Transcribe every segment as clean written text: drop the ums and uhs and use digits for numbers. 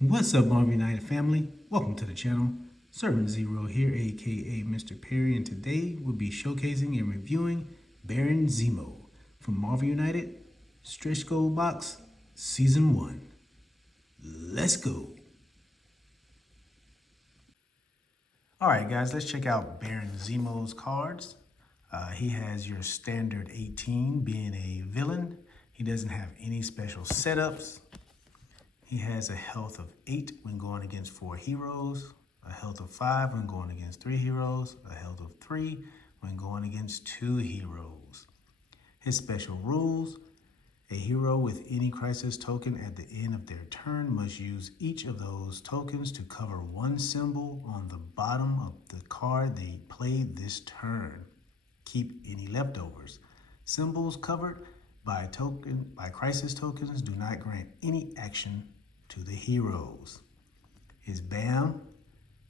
What's up, Marvel United family? Welcome to the channel. Servant Zero here, aka Mr. Perry, and today we'll be showcasing and reviewing Baron Zemo from Marvel United Stretch Goal Box Season 1. Let's go. Alright guys, let's check out Baron Zemo's cards. He has your standard 18 being a villain. He doesn't have any special setups. He has a health of 8 when going against 4 heroes, a health of 5 when going against 3 heroes, a health of 3 when going against 2 heroes. His special rules: a hero with any crisis token at the end of their turn must use each of those tokens to cover one symbol on the bottom of the card they played this turn. Keep any leftovers. Symbols covered by crisis tokens do not grant any action to the heroes. His BAM: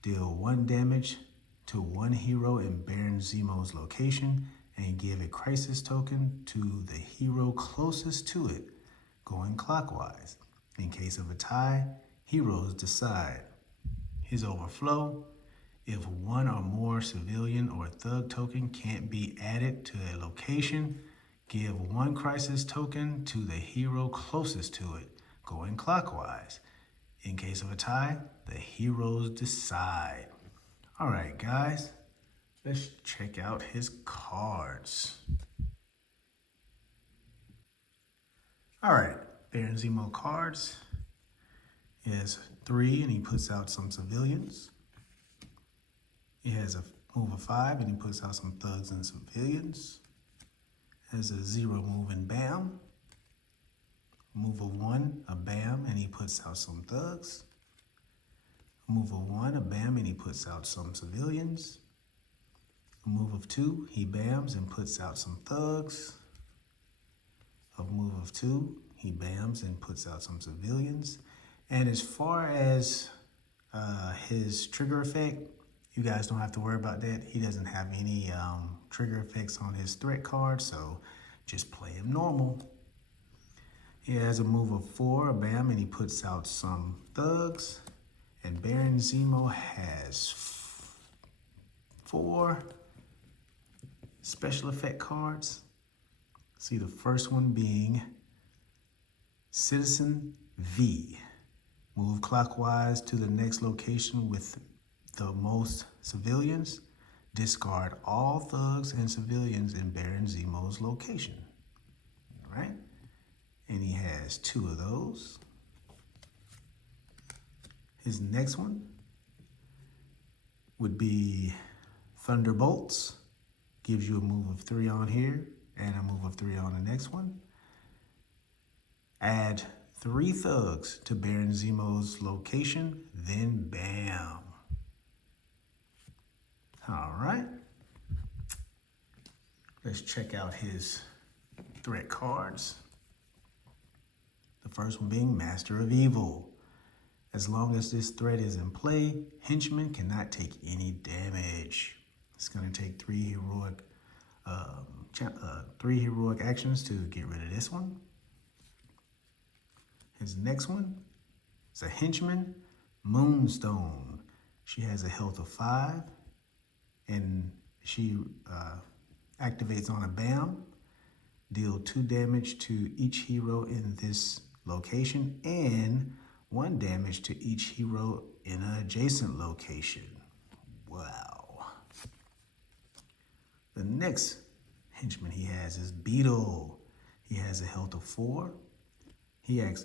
deal 1 damage to 1 hero in Baron Zemo's location and give a crisis token to the hero closest to it, going clockwise. In case of a tie, heroes decide. His overflow: if 1 or more civilian or thug token can't be added to a location, give 1 crisis token to the hero closest to it, going clockwise. In case of a tie, the heroes decide. All right, guys, let's check out his cards. All right, Baron Zemo cards. He has 3 and he puts out some civilians. He has a move of 5 and he puts out some thugs and civilians. Has a 0 move and BAM. Move of 1, a BAM, and he puts out some thugs. A move of 1, a BAM, and he puts out some civilians. A move of 2, he BAMs and puts out some thugs. A move of 2, he BAMs and puts out some civilians. And as far as his trigger effect, you guys don't have to worry about that. He doesn't have any trigger effects on his threat card, so just play him normal. He has a move of 4, a BAM, and he puts out some thugs. And Baron Zemo has 4 special effect cards. See, the first one being Citizen V. Move clockwise to the next location with the most civilians. Discard all thugs and civilians in Baron Zemo's location. All right? And he has 2 of those. His next one would be Thunderbolts. Gives you a move of 3 on here and a move of 3 on the next one. Add 3 thugs to Baron Zemo's location, then BAM. All right. Let's check out his threat cards. The first one being Master of Evil. As long as this threat is in play, henchmen cannot take any damage. It's going to take 3 heroic actions to get rid of this one. His next one is a henchman, Moonstone. She has a health of 5, and she activates on a BAM. Deal 2 damage to each hero in this location and 1 damage to each hero in an adjacent location. Wow. The next henchman he has is Beetle. He has a health of 4. He acts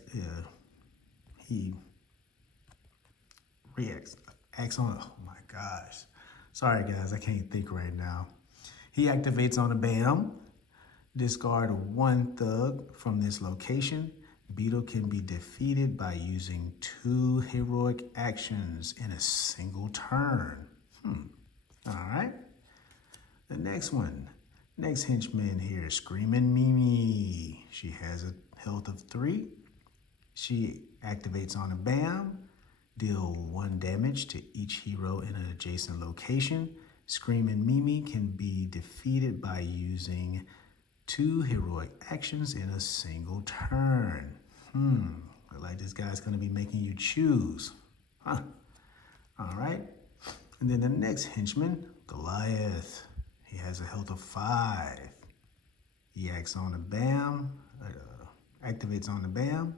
on, oh my gosh. Sorry guys, I can't think right now. He activates on a BAM. Discard 1 thug from this location. Beetle can be defeated by using 2 heroic actions in a single turn. All right. The next henchman here is Screaming Mimi. She has a health of 3. She activates on a BAM. Deal 1 damage to each hero in an adjacent location. Screaming Mimi can be defeated by using 2 heroic actions in a single turn. Look like this guy's gonna be making you choose. Huh. All right. And then the next henchman, Goliath. He has a health of 5. He acts on the BAM, activates on the BAM.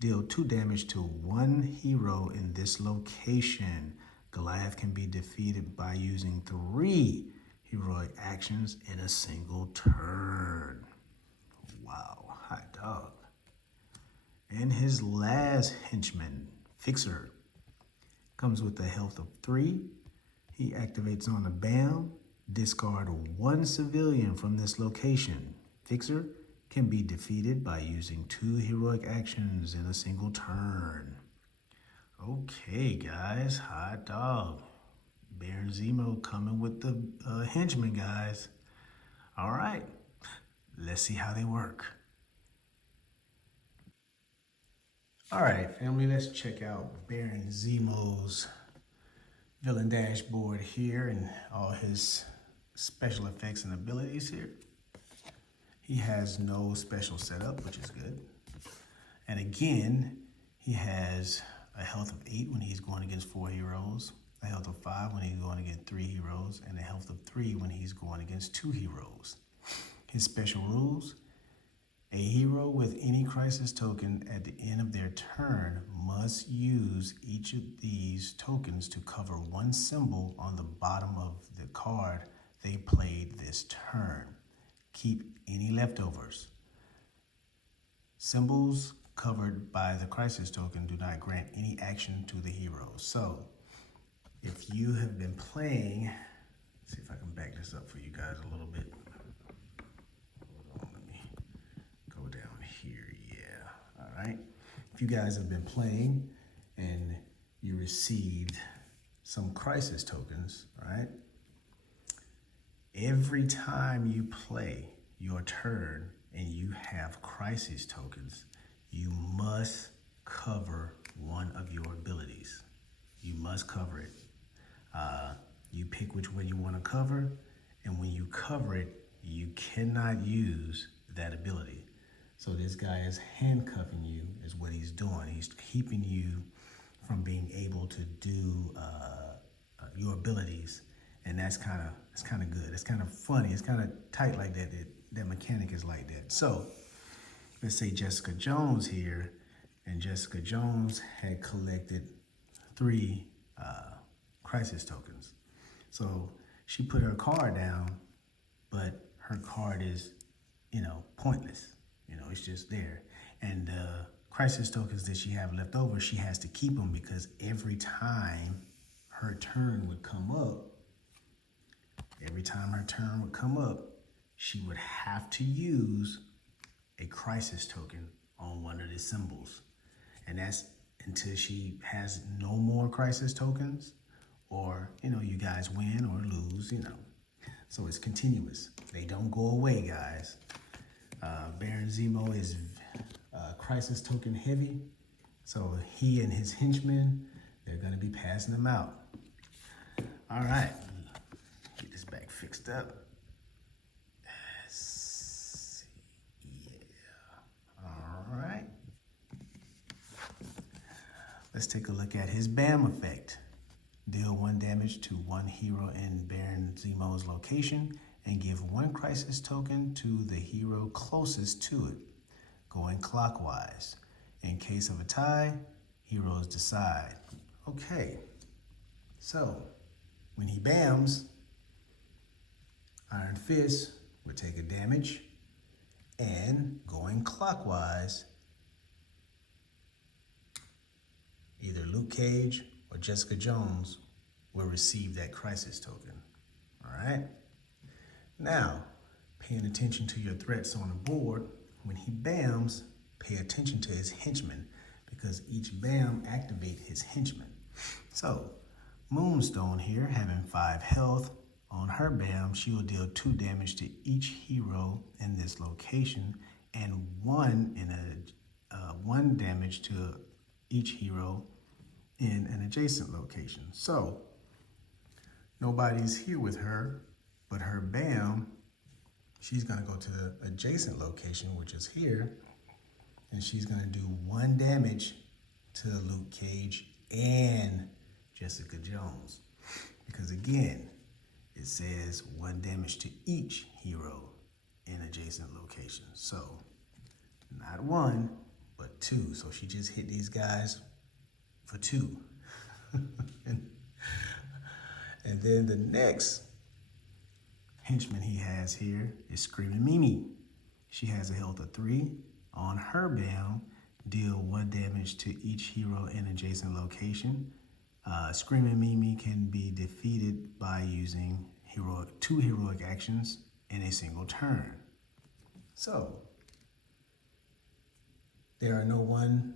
Deal 2 damage to 1 hero in this location. Goliath can be defeated by using 3 heroic actions in a single turn. Wow, hot dog. And his last henchman, Fixer, comes with a health of 3. He activates on a BAM. Discard 1 civilian from this location. Fixer can be defeated by using 2 heroic actions in a single turn. Okay, guys, hot dog. Baron Zemo coming with the henchmen, guys. All right, let's see how they work. All right, family, let's check out Baron Zemo's villain dashboard here and all his special effects and abilities here. He has no special setup, which is good. And again, he has a health of 8 when he's going against 4 heroes, a health of 5 when he's going against 3 heroes, and a health of 3 when he's going against 2 heroes. His special rules: a hero with any crisis token at the end of their turn must use each of these tokens to cover 1 symbol on the bottom of the card they played this turn. Keep any leftovers. Symbols covered by the crisis token do not grant any action to the hero. So if you have been playing, let's see if I can back this up for you guys a little bit. Hold on, let me go down here. Yeah, all right. If you guys have been playing and you received some crisis tokens, all right? Every time you play your turn and you have crisis tokens, you must cover one of your abilities. You must cover it. You pick which one you want to cover, and when you cover it, you cannot use that ability. So this guy is handcuffing you, is what he's doing. He's keeping you from being able to do your abilities. And that's kind of good. It's kind of funny. It's kind of tight like that. That mechanic is like that. So let's say Jessica Jones here, and Jessica Jones had collected 3 crisis tokens. So she put her card down, but her card is, pointless. It's just there. And crisis tokens that she have left over, she has to keep them because every time her turn would come up, she would have to use a crisis token on one of the symbols. And that's until she has no more crisis tokens, or, you guys win or lose, So it's continuous. They don't go away, guys. Baron Zemo is crisis token heavy. So he and his henchmen, they're going to be passing them out. All right. Get this back fixed up. Yeah. All right. Let's take a look at his BAM effect. Deal 1 damage to 1 hero in Baron Zemo's location and give 1 crisis token to the hero closest to it, going clockwise. In case of a tie, heroes decide. Okay, so when he BAMs, Iron Fist would take a damage, and going clockwise, either Luke Cage or Jessica Jones will receive that crisis token. All right? Now, paying attention to your threats on the board, when he BAMs, pay attention to his henchmen because each BAM activates his henchmen. So, Moonstone here, having 5 health, on her BAM, she will deal 2 damage to each hero in this location and 1 damage to each hero in an adjacent location. So nobody's here with her, but her BAM, she's gonna go to the adjacent location, which is here, and she's gonna do 1 damage to Luke Cage and Jessica Jones. Because again, it says 1 damage to each hero in adjacent locations. So not 1, but 2. So she just hit these guys for 2. And then the next henchman he has here is Screaming Mimi. She has a health of 3. On her bam, deal 1 damage to each hero in adjacent location. Screaming Mimi can be defeated by using 2 heroic actions in a single turn. So, there are no 1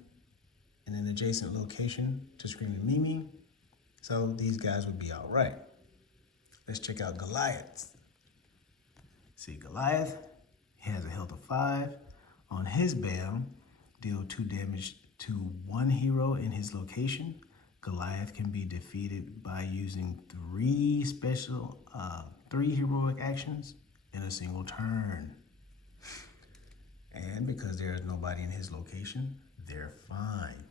in an adjacent location to Screaming Mimi, so these guys would be all right. Let's check out Goliath. See, Goliath, he has a health of 5. On his bam, deal 2 damage to 1 hero in his location. Goliath can be defeated by using 3 heroic actions in a single turn. And because there is nobody in his location, they're fine.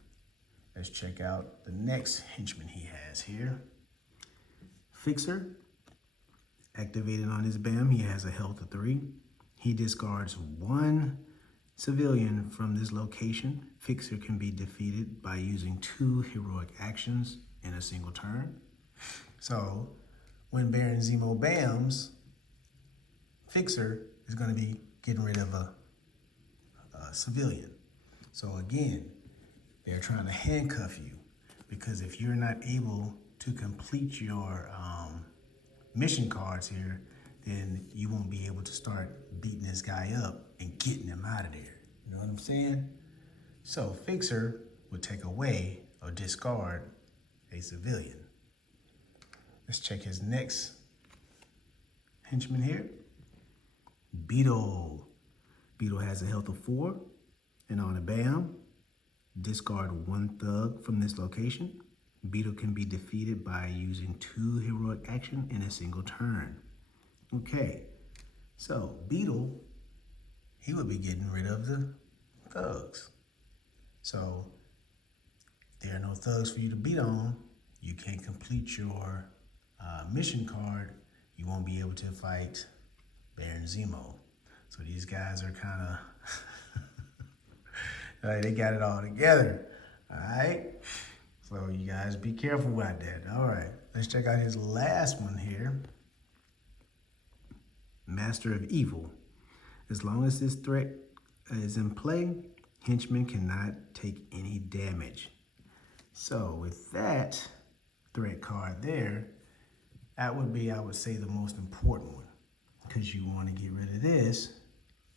Let's check out the next henchman he has here. Fixer. Activated on his bam, he has a health of 3. He discards 1 civilian from this location. Fixer can be defeated by using 2 heroic actions in a single turn. So when Baron Zemo bams, Fixer is going to be getting rid of a civilian. So again, they're trying to handcuff you, because if you're not able to complete your mission cards here, then you won't be able to start beating this guy up and getting him out of there. You know what I'm saying? So Fixer would take away or discard a civilian. Let's check his next henchman here. Beetle. Beetle has a health of 4, and on a bam, discard 1 thug from this location. Beetle can be defeated by using 2 heroic action in a single turn. Okay, so Beetle, he would be getting rid of the thugs. So there are no thugs for you to beat on. You can't complete your mission card. You won't be able to fight Baron Zemo. So these guys are kind of, they got it all together, all right? So you guys be careful about that. All right, let's check out his last one here. Master of Evil. As long as this threat is in play, henchmen cannot take any damage. So with that threat card there, that would be, I would say, the most important one, because you want to get rid of this,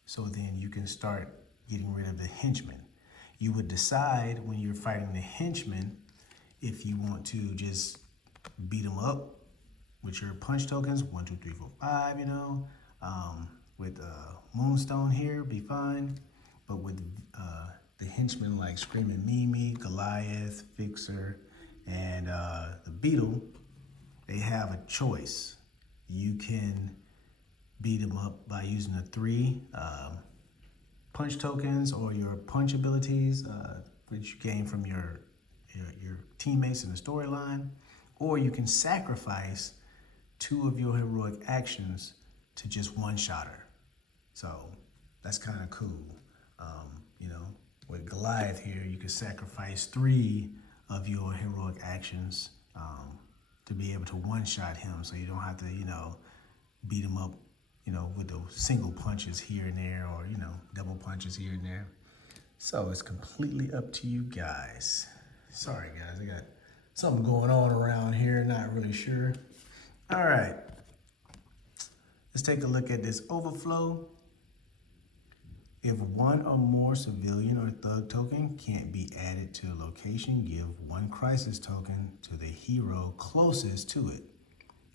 so then you can start getting rid of the henchmen. You would decide when you're fighting the henchmen if you want to just beat them up with your punch tokens, 1, 2, 3, 4, 5, you know, with Moonstone here, be fine. But with the henchmen like Screaming Mimi, Goliath, Fixer, and the Beetle, they have a choice. You can beat them up by using the 3 punch tokens or your punch abilities, which you gain from your teammates in the storyline, or you can sacrifice 2 of your heroic actions to just one-shot her. So that's kind of cool. You know, with Goliath here, you can sacrifice 3 of your heroic actions to be able to one-shot him, so you don't have to, you know, beat him up, you know, with the single punches here and there, or, you know, double punches here and there. So it's completely up to you guys. Sorry guys, I got something going on around here, not really sure. All right, let's take a look at this overflow. If 1 or more civilian or thug token can't be added to a location, give 1 crisis token to the hero closest to it,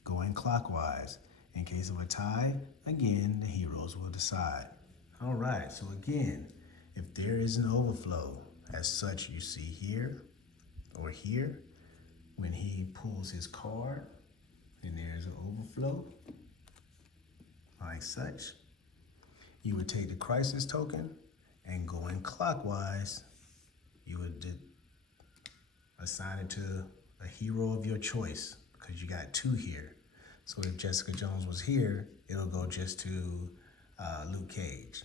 going clockwise. In case of a tie, again, the heroes will decide. All right, so again, if there is an overflow, as such you see here or here, when he pulls his card, and there's an overflow, like such, you would take the crisis token, And going clockwise, you would assign it to a hero of your choice because you got 2 here. So if Jessica Jones was here, it'll go just to Luke Cage.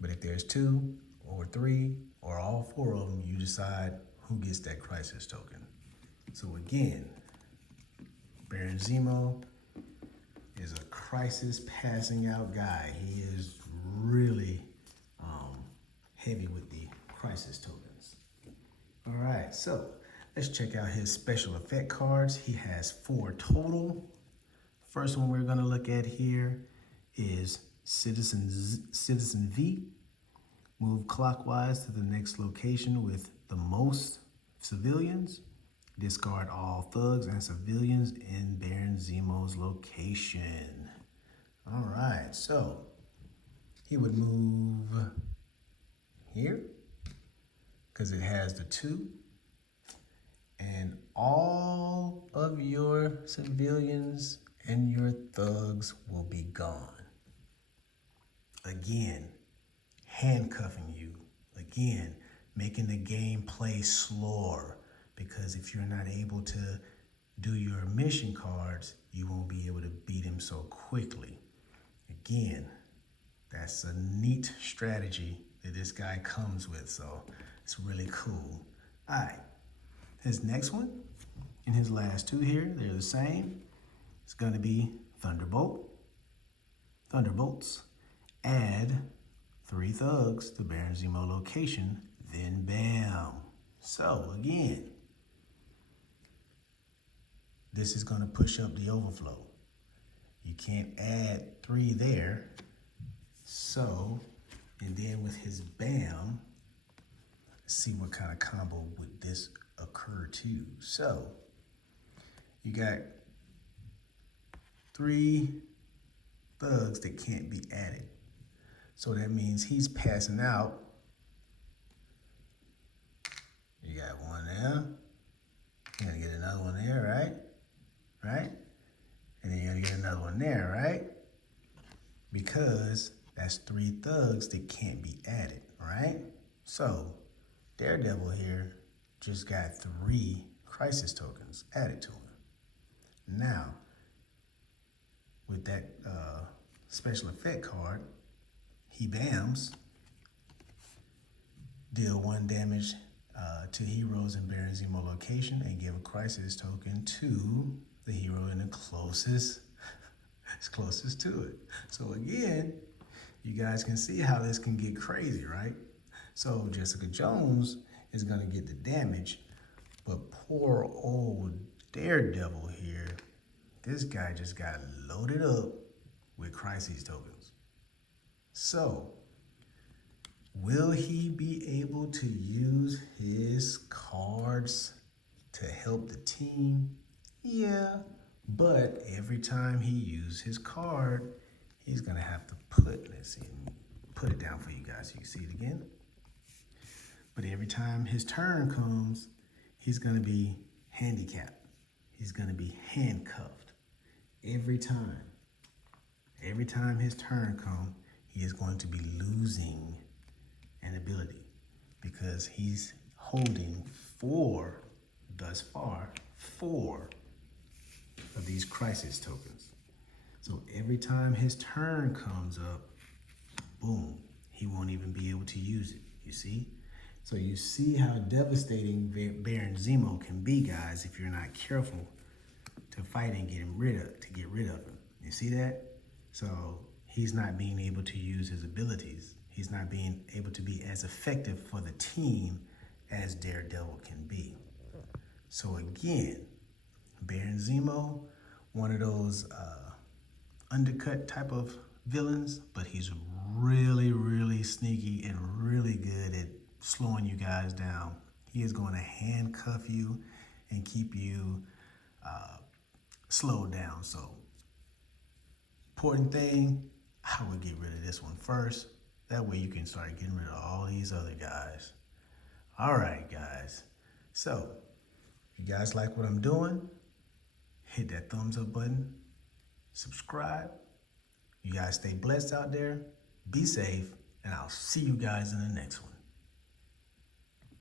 But if there's 2 or 3 or all 4 of them, you decide who gets that crisis token. So again, Baron Zemo is a crisis passing out guy. He is really heavy with the crisis tokens. All right, so let's check out his special effect cards. He has 4 total. First one we're gonna look at here is Citizen V. Move clockwise to the next location with the most civilians. Discard all thugs and civilians in Baron Zemo's location. All right, so he would move here because it has the 2. And all of your civilians and your thugs will be gone. Again, handcuffing you. Again, making the gameplay slower. Because if you're not able to do your mission cards, you won't be able to beat him so quickly. Again, that's a neat strategy that this guy comes with, so it's really cool. All right, his next one, and his last 2 here, they're the same. It's gonna be Thunderbolts. Add 3 thugs to Baron Zemo location, then bam. So again, this is gonna push up the overflow. You can't add 3 there. So, and then with his bam, let's see what kind of combo would this occur to. So, you got 3 thugs that can't be added. So that means he's passing out. You got 1 there. You're gonna get another one there, right? Right? And then you're gonna get another one there, right? Because that's 3 thugs that can't be added, right? So Daredevil here just got 3 crisis tokens added to him. Now, with that special effect card, he bams, deal 1 damage to heroes in Baron Zemo location and give a crisis token to the hero in the closest to it. So again, you guys can see how this can get crazy, right? So Jessica Jones is gonna get the damage, but poor old Daredevil here, this guy just got loaded up with crisis tokens. So, will he be able to use his cards to help the team? Yeah, but every time he uses his card, he's gonna have to let's see, put it down for you guys so you can see it again. But every time his turn comes, he's gonna be handicapped. He's gonna be handcuffed. Every time his turn comes, he is going to be losing an ability because he's holding 4, thus far, 4 of these crisis tokens. So every time his turn comes up, boom, he won't even be able to use it, you see? So you see how devastating Baron Zemo can be, guys, if you're not careful to fight and get rid of him. You see that? So he's not being able to use his abilities. He's not being able to be as effective for the team as Daredevil can be. So again, Baron Zemo, one of those undercut type of villains, but he's really, really sneaky and really good at slowing you guys down. He is going to handcuff you and keep you slowed down. So, important thing, I would get rid of this one first. That way you can start getting rid of all these other guys. All right, guys. So, if you guys like what I'm doing, hit that thumbs up button, subscribe. You guys stay blessed out there. Be safe. and I'll see you guys in the next one.